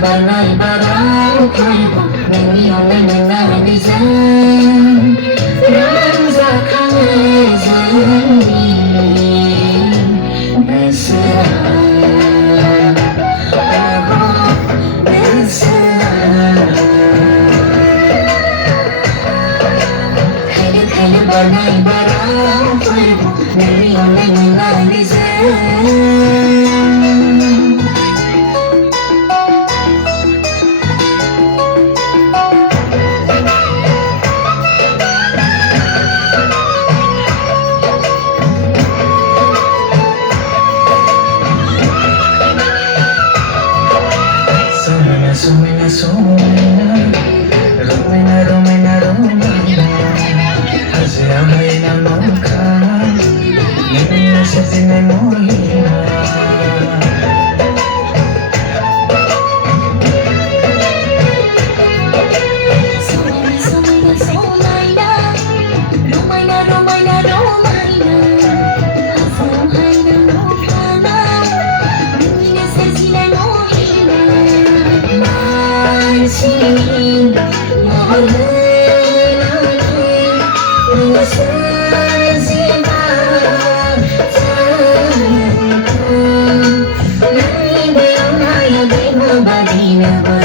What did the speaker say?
banal barang kalbu Miliyon na nananalisan Ramza kami zahiri Besar Oh, besar Kaya banal barang kalbu Miliyon na nananalisan Romina Haziamay na mukha Ngayon nasa dinamolina Never